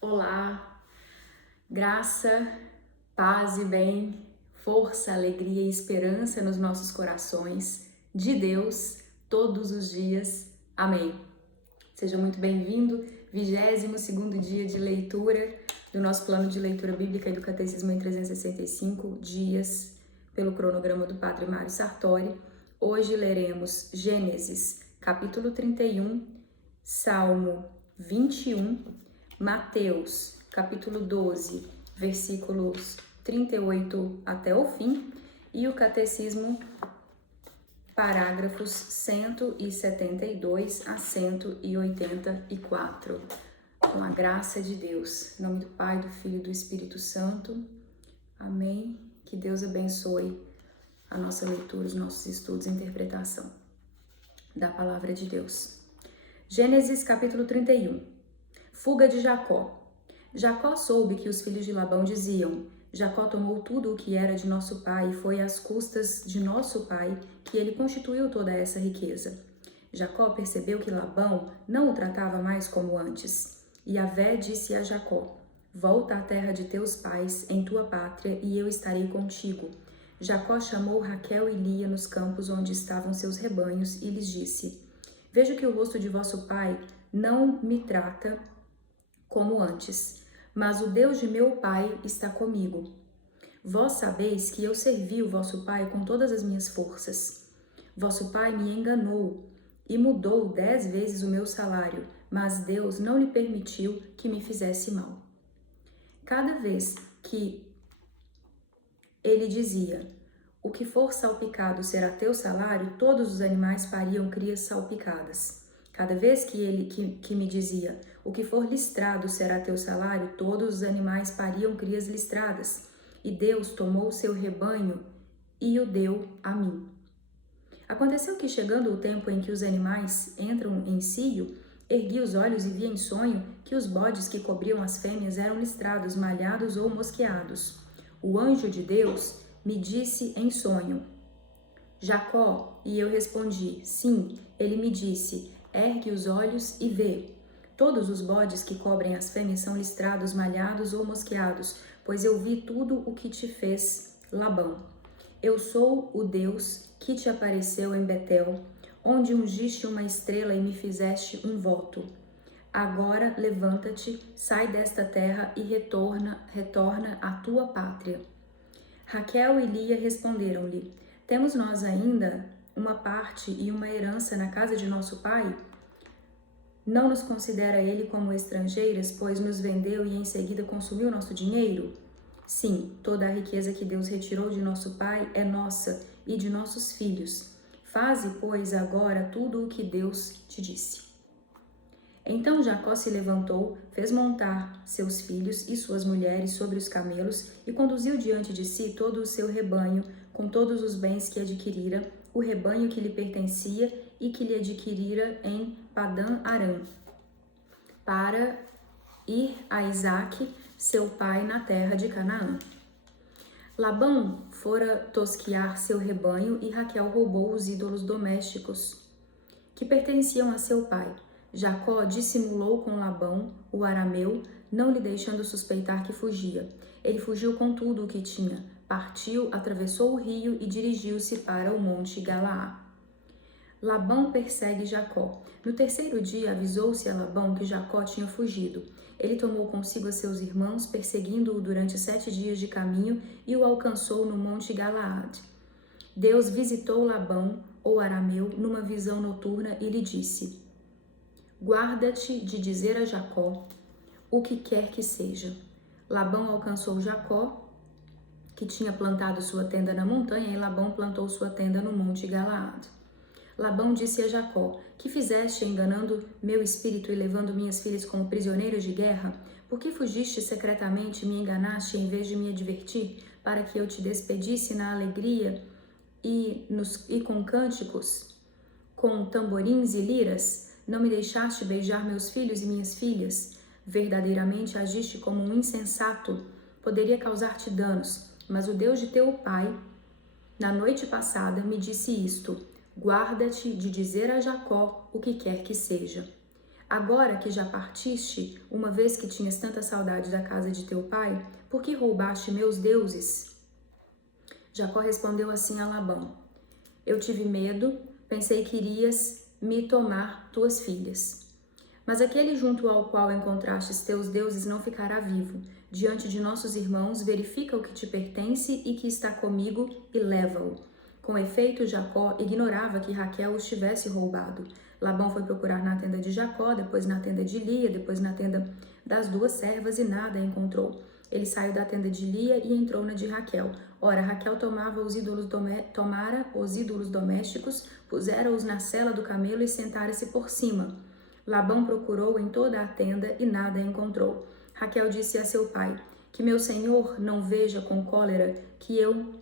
Olá, graça, paz e bem, força, alegria e esperança nos nossos corações, de Deus, todos os dias. Amém. Seja muito bem-vindo, 22º dia de leitura do nosso plano de leitura bíblica e do Catecismo em 365 dias, pelo cronograma do Padre Mário Sartori. Hoje leremos Gênesis, capítulo 31, Salmo 21, Mateus, capítulo 12, versículos 38 até o fim, e o Catecismo, parágrafos 172 a 184. Com a graça de Deus, em nome do Pai, do Filho e do Espírito Santo. Amém. Que Deus abençoe a nossa leitura, os nossos estudos e interpretação da palavra de Deus. Gênesis, capítulo 31. Fuga de Jacó. Jacó soube que os filhos de Labão diziam: Jacó tomou tudo o que era de nosso pai e foi às custas de nosso pai que ele constituiu toda essa riqueza. Jacó percebeu que Labão não o tratava mais como antes. E Yahvé disse a Jacó: Volta à terra de teus pais, em tua pátria, e eu estarei contigo. Jacó chamou Raquel e Lia nos campos onde estavam seus rebanhos e lhes disse: Vejo que o rosto de vosso pai não me trata como antes, mas o Deus de meu pai está comigo. Vós sabeis que eu servi o vosso pai com todas as minhas forças. Vosso pai me enganou e mudou 10 vezes o meu salário, mas Deus não lhe permitiu que me fizesse mal. Cada vez que ele dizia: O que for salpicado será teu salário, todos os animais pariam crias salpicadas. Cada vez que ele me dizia: O que for listrado será teu salário, todos os animais pariam crias listradas. E Deus tomou o seu rebanho e o deu a mim. Aconteceu que, chegando o tempo em que os animais entram em cio, ergui os olhos e vi em sonho que os bodes que cobriam as fêmeas eram listrados, malhados ou mosqueados. O anjo de Deus me disse em sonho: Jacó, e eu respondi: Sim. Ele me disse: Ergue os olhos e vê. Todos os bodes que cobrem as fêmeas são listrados, malhados ou mosqueados, pois eu vi tudo o que te fez Labão. Eu sou o Deus que te apareceu em Betel, onde ungiste uma estrela e me fizeste um voto. Agora levanta-te, sai desta terra e retorna à tua pátria. Raquel e Lia responderam-lhe: Temos nós ainda uma parte e uma herança na casa de nosso pai? Não nos considera ele como estrangeiras, pois nos vendeu e em seguida consumiu nosso dinheiro? Sim, toda a riqueza que Deus retirou de nosso pai é nossa e de nossos filhos. Faze, pois, agora tudo o que Deus te disse. Então Jacó se levantou, fez montar seus filhos e suas mulheres sobre os camelos e conduziu diante de si todo o seu rebanho, com todos os bens que adquirira, o rebanho que lhe pertencia e que lhe adquirira em Padã-Arã, para ir a Isaque, seu pai, na terra de Canaã. Labão fora tosquiar seu rebanho e Raquel roubou os ídolos domésticos que pertenciam a seu pai. Jacó dissimulou com Labão, o arameu, não lhe deixando suspeitar que fugia. Ele fugiu com tudo o que tinha, partiu, atravessou o rio e dirigiu-se para o monte Galaá. Labão persegue Jacó. No terceiro dia avisou-se a Labão que Jacó tinha fugido. Ele tomou consigo a seus irmãos, perseguindo-o durante 7 dias de caminho, e o alcançou no monte Galaade. Deus visitou Labão, o arameu, numa visão noturna e lhe disse: Guarda-te de dizer a Jacó o que quer que seja. Labão alcançou Jacó, que tinha plantado sua tenda na montanha, e Labão plantou sua tenda no monte Galaade. Labão disse a Jacó: Que fizeste enganando meu espírito e levando minhas filhas como prisioneiros de guerra? Por que fugiste secretamente e me enganaste em vez de me advertir, para que eu te despedisse na alegria e com cânticos, com tamborins e liras? Não me deixaste beijar meus filhos e minhas filhas? Verdadeiramente agiste como um insensato. Poderia causar-te danos, mas o Deus de teu pai, na noite passada, me disse isto: Guarda-te de dizer a Jacó o que quer que seja. Agora que já partiste, uma vez que tinhas tanta saudade da casa de teu pai, por que roubaste meus deuses? Jacó respondeu assim a Labão: Eu tive medo, pensei que irias me tomar tuas filhas. Mas aquele junto ao qual encontrastes teus deuses não ficará vivo. Diante de nossos irmãos, verifica o que te pertence e que está comigo e leva-o. Com efeito, Jacó ignorava que Raquel os tivesse roubado. Labão foi procurar na tenda de Jacó, depois na tenda de Lia, depois na tenda das duas servas e nada encontrou. Ele saiu da tenda de Lia e entrou na de Raquel. Ora, Raquel tomara os ídolos domésticos, pusera-os na sela do camelo e sentara-se por cima. Labão procurou em toda a tenda e nada encontrou. Raquel disse a seu pai: Que meu senhor não veja com cólera que eu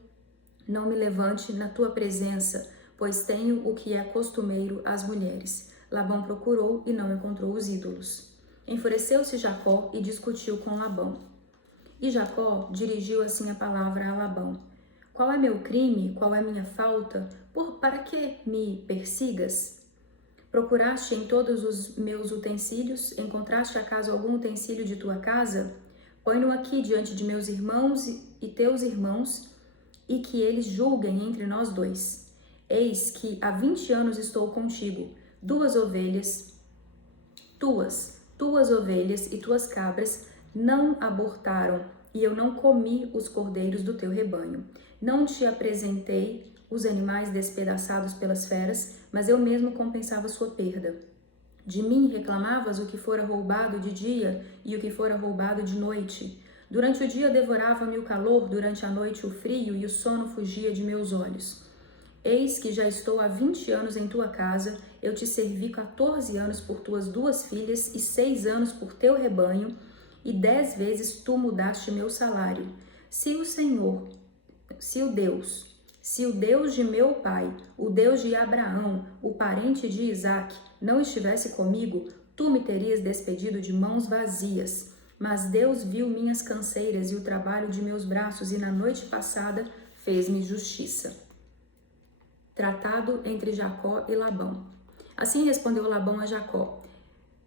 não me levante na tua presença, pois tenho o que é costumeiro às mulheres. Labão procurou e não encontrou os ídolos. Enfureceu-se Jacó e discutiu com Labão. E Jacó dirigiu assim a palavra a Labão: Qual é meu crime? Qual é minha falta? Para que me persigas? Procuraste em todos os meus utensílios? Encontraste acaso algum utensílio de tua casa? Põe-no aqui diante de meus irmãos e teus irmãos, e que eles julguem entre nós dois. Eis que há 20 anos estou contigo, tuas ovelhas e tuas cabras não abortaram, e eu não comi os cordeiros do teu rebanho. Não te apresentei os animais despedaçados pelas feras, mas eu mesmo compensava sua perda. De mim reclamavas o que fora roubado de dia e o que fora roubado de noite. Durante o dia devorava-me o calor, durante a noite o frio, e o sono fugia de meus olhos. Eis que já estou há 20 anos em tua casa, eu te servi 14 anos por tuas 2 filhas e 6 anos por teu rebanho, e 10 vezes tu mudaste meu salário. Se o Deus de meu pai, o Deus de Abraão, o parente de Isaque, não estivesse comigo, tu me terias despedido de mãos vazias. Mas Deus viu minhas canseiras e o trabalho de meus braços, e na noite passada fez-me justiça. Tratado entre Jacó e Labão. Assim respondeu Labão a Jacó: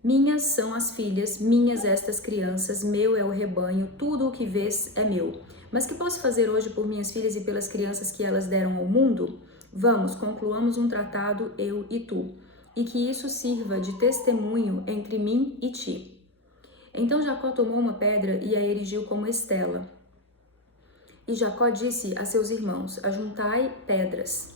Minhas são as filhas, minhas estas crianças, meu é o rebanho, tudo o que vês é meu. Mas que posso fazer hoje por minhas filhas e pelas crianças que elas deram ao mundo? Vamos, concluamos um tratado, eu e tu, e que isso sirva de testemunho entre mim e ti. Então Jacó tomou uma pedra e a erigiu como estela. E Jacó disse a seus irmãos: Ajuntai pedras.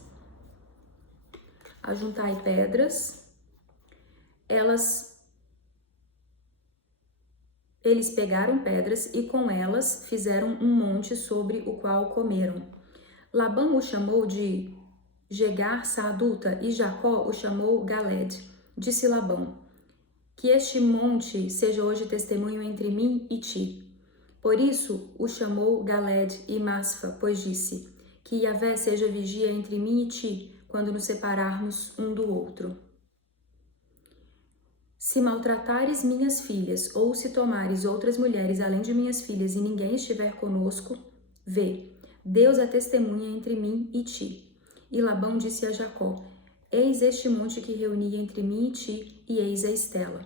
Eles pegaram pedras e com elas fizeram um monte sobre o qual comeram. Labão o chamou de Jegar Saaduta e Jacó o chamou Galed. Disse Labão: Que este monte seja hoje testemunho entre mim e ti. Por isso o chamou Galed e Masfa, pois disse: Que Yahvé seja vigia entre mim e ti, quando nos separarmos um do outro. Se maltratares minhas filhas, ou se tomares outras mulheres além de minhas filhas e ninguém estiver conosco, vê, Deus é testemunha entre mim e ti. E Labão disse a Jacó: Eis este monte que reuni entre mim e ti, e eis a estela.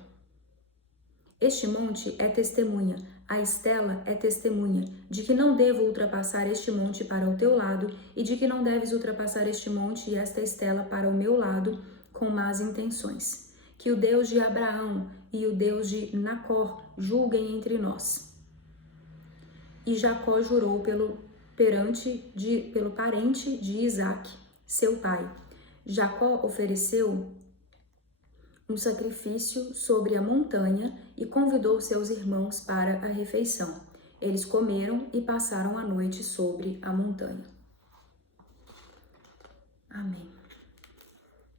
Este monte é testemunha, a estela é testemunha, de que não devo ultrapassar este monte para o teu lado, e de que não deves ultrapassar este monte e esta estela para o meu lado, com más intenções. Que o Deus de Abraão e o Deus de Nacor julguem entre nós. E Jacó jurou pelo parente de Isaque, seu pai. Jacó ofereceu um sacrifício sobre a montanha e convidou seus irmãos para a refeição. Eles comeram e passaram a noite sobre a montanha. Amém.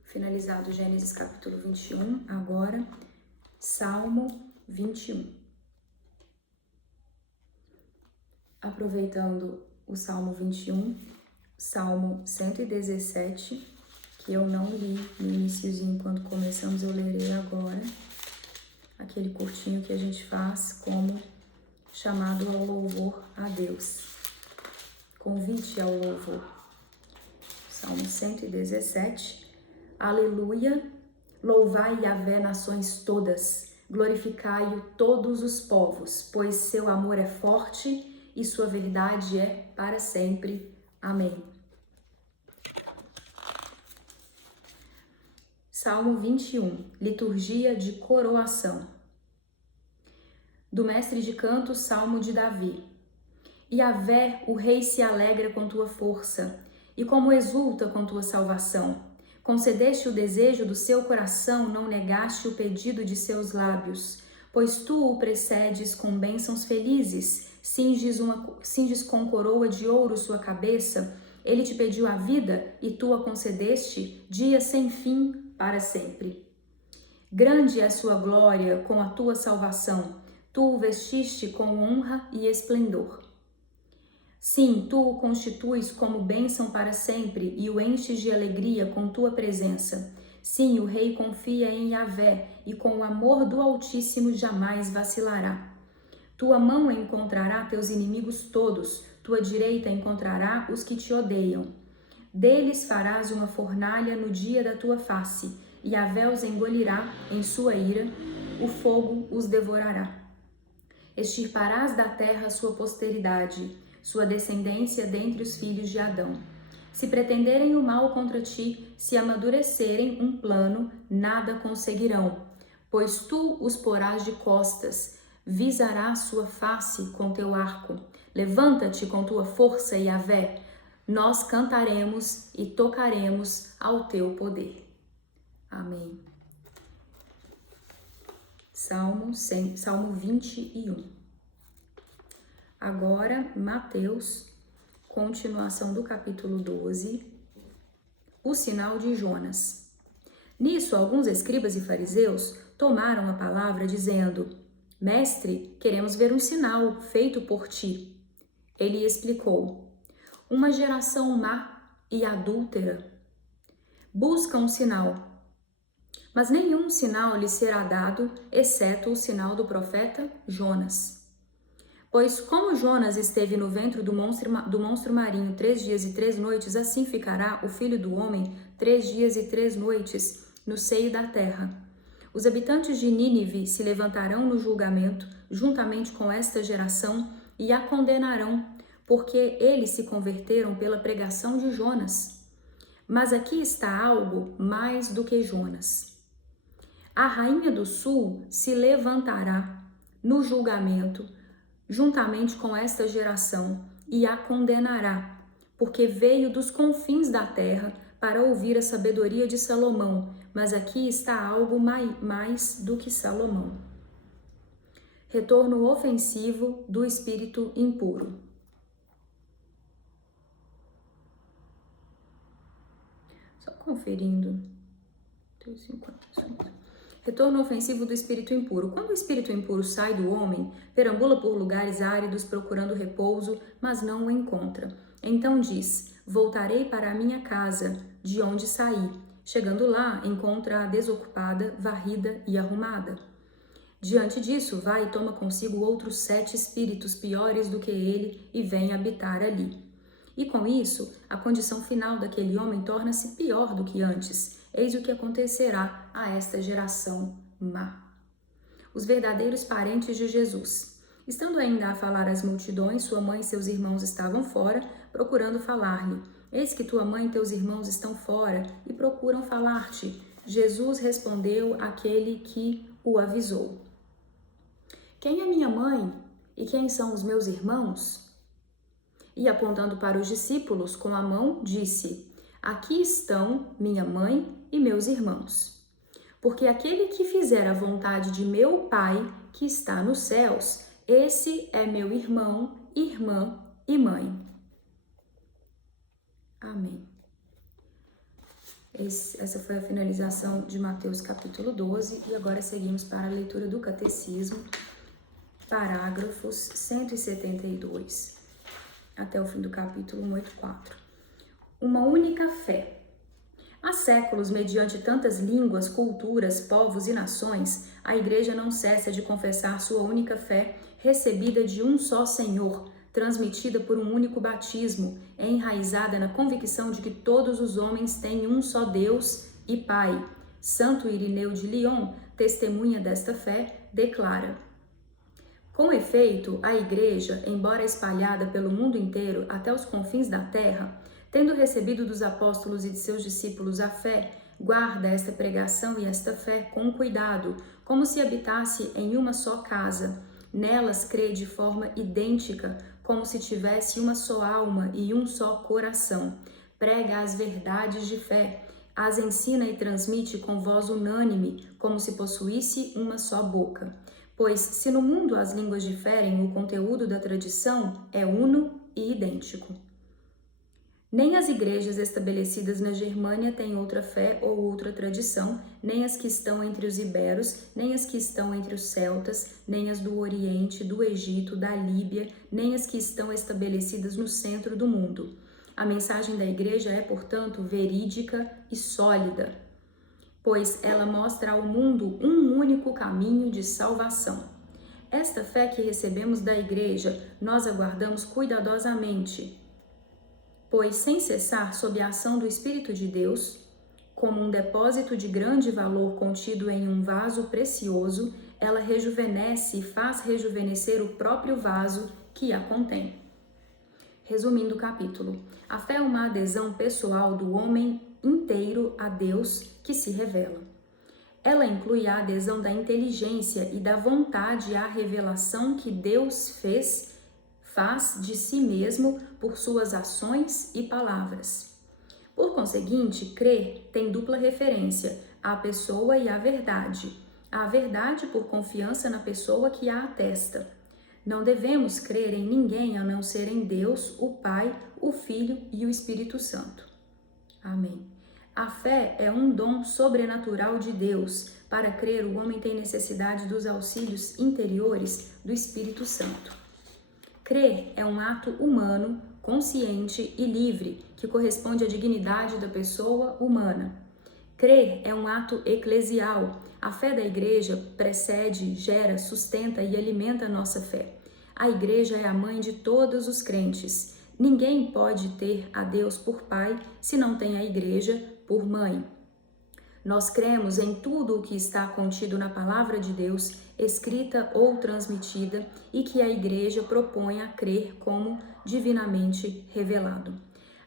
Finalizado Gênesis capítulo 21, agora Salmo 21. Aproveitando o Salmo 21, Salmo 117, que eu não li no iniciozinho enquanto começamos, eu lerei agora. Aquele curtinho que a gente faz como chamado ao louvor a Deus. Convite ao louvor. Salmo 117. Aleluia, Louvai Yahvé, nações todas, glorificai-o todos os povos, pois seu amor é forte e sua verdade é para sempre. Amém. Salmo 21, liturgia de coroação. Do mestre de canto, Salmo de Davi. Yahvé, o rei se alegra com tua força, e como exulta com tua salvação. Concedeste o desejo do seu coração, não negaste o pedido de seus lábios, pois tu o precedes com bênçãos felizes, cinges com coroa de ouro sua cabeça. Ele te pediu a vida e tu a concedeste, dia sem fim para sempre. Grande é a sua glória com a tua salvação, tu o vestiste com honra e esplendor. Sim, tu o constituis como bênção para sempre e o enches de alegria com tua presença. Sim, o rei confia em Yahvé e com o amor do Altíssimo jamais vacilará. Tua mão encontrará teus inimigos todos, tua direita encontrará os que te odeiam. Deles farás uma fornalha no dia da tua face, e Yahvé os engolirá em sua ira, o fogo os devorará. Extirparás da terra sua posteridade, sua descendência dentre os filhos de Adão. Se pretenderem o mal contra ti, se amadurecerem um plano, nada conseguirão, pois tu os porás de costas, visarás sua face com teu arco. Levanta-te com tua força, Yahvé, nós cantaremos e tocaremos ao teu poder. Amém. Salmo 21. Agora, Mateus, continuação do capítulo 12, o sinal de Jonas. Nisso, alguns escribas e fariseus tomaram a palavra dizendo: Mestre, queremos ver um sinal feito por ti. Ele explicou: uma geração má e adúltera busca um sinal, mas nenhum sinal lhe será dado, exceto o sinal do profeta Jonas. Pois como Jonas esteve no ventre do monstro marinho 3 dias e 3 noites, assim ficará o Filho do Homem 3 dias e 3 noites no seio da terra. Os habitantes de Nínive se levantarão no julgamento, juntamente com esta geração, e a condenarão, porque eles se converteram pela pregação de Jonas. Mas aqui está algo mais do que Jonas. A rainha do sul se levantará no julgamento, juntamente com esta geração, e a condenará, porque veio dos confins da terra para ouvir a sabedoria de Salomão, mas aqui está algo mais do que Salomão. Retorno ofensivo do espírito impuro. Só conferindo. 3:50. Retorno ofensivo do espírito impuro. Quando o espírito impuro sai do homem, perambula por lugares áridos procurando repouso, mas não o encontra. Então diz: voltarei para a minha casa, de onde saí. Chegando lá, encontra-a desocupada, varrida e arrumada. Diante disso, vai e toma consigo outros 7 espíritos piores do que ele e vem habitar ali. E com isso, a condição final daquele homem torna-se pior do que antes. Eis o que acontecerá a esta geração má. Os verdadeiros parentes de Jesus. Estando ainda a falar às multidões, sua mãe e seus irmãos estavam fora, procurando falar-lhe. Eis que tua mãe e teus irmãos estão fora e procuram falar-te. Jesus respondeu àquele que o avisou: Quem é minha mãe e quem são os meus irmãos? E apontando para os discípulos com a mão, disse: Aqui estão minha mãe e meus irmãos. Porque aquele que fizer a vontade de meu Pai, que está nos céus, esse é meu irmão, irmã e mãe. Amém. Essa foi a finalização de Mateus capítulo 12 e agora seguimos para a leitura do Catecismo, parágrafos 172 até o fim do capítulo 184. Uma única fé. Há séculos, mediante tantas línguas, culturas, povos e nações, a Igreja não cessa de confessar sua única fé, recebida de um só Senhor, transmitida por um único batismo, enraizada na convicção de que todos os homens têm um só Deus e Pai, Santo Irineu de Lyon, testemunha desta fé, declara: com efeito, a Igreja, embora espalhada pelo mundo inteiro até os confins da terra, tendo recebido dos apóstolos e de seus discípulos a fé, guarda esta pregação e esta fé com cuidado, como se habitasse em uma só casa. Nelas crê de forma idêntica, como se tivesse uma só alma e um só coração. Prega as verdades de fé, as ensina e transmite com voz unânime, como se possuísse uma só boca. Pois, se no mundo as línguas diferem, o conteúdo da tradição é uno e idêntico. Nem as igrejas estabelecidas na Germânia têm outra fé ou outra tradição, nem as que estão entre os iberos, nem as que estão entre os celtas, nem as do Oriente, do Egito, da Líbia, nem as que estão estabelecidas no centro do mundo. A mensagem da igreja é, portanto, verídica e sólida, pois ela mostra ao mundo um único caminho de salvação. Esta fé que recebemos da igreja, nós aguardamos cuidadosamente, pois sem cessar sob a ação do Espírito de Deus, como um depósito de grande valor contido em um vaso precioso, ela rejuvenesce e faz rejuvenescer o próprio vaso que a contém. Resumindo o capítulo, a fé é uma adesão pessoal do homem inteiro a Deus que se revela. Ela inclui a adesão da inteligência e da vontade à revelação que Deus faz de si mesmo por suas ações e palavras. Por conseguinte, crer tem dupla referência, à pessoa e à verdade. A verdade por confiança na pessoa que a atesta. Não devemos crer em ninguém a não ser em Deus, o Pai, o Filho e o Espírito Santo. Amém. A fé é um dom sobrenatural de Deus. Para crer, o homem tem necessidade dos auxílios interiores do Espírito Santo. Crer é um ato humano, consciente e livre, que corresponde à dignidade da pessoa humana. Crer é um ato eclesial. A fé da igreja precede, gera, sustenta e alimenta a nossa fé. A igreja é a mãe de todos os crentes. Ninguém pode ter a Deus por pai se não tem a igreja por mãe. Nós cremos em tudo o que está contido na palavra de Deus, escrita ou transmitida, e que a igreja propõe a crer como divinamente revelado.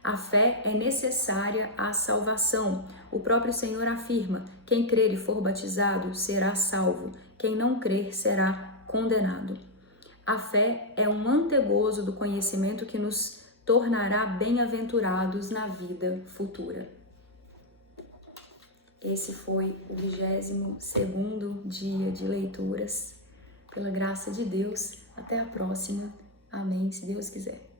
A fé é necessária à salvação. O próprio Senhor afirma: quem crer e for batizado será salvo, quem não crer será condenado. A fé é um antegozo do conhecimento que nos tornará bem-aventurados na vida futura. Esse foi o 22º dia de leituras. Pela graça de Deus, até a próxima. Amém, se Deus quiser.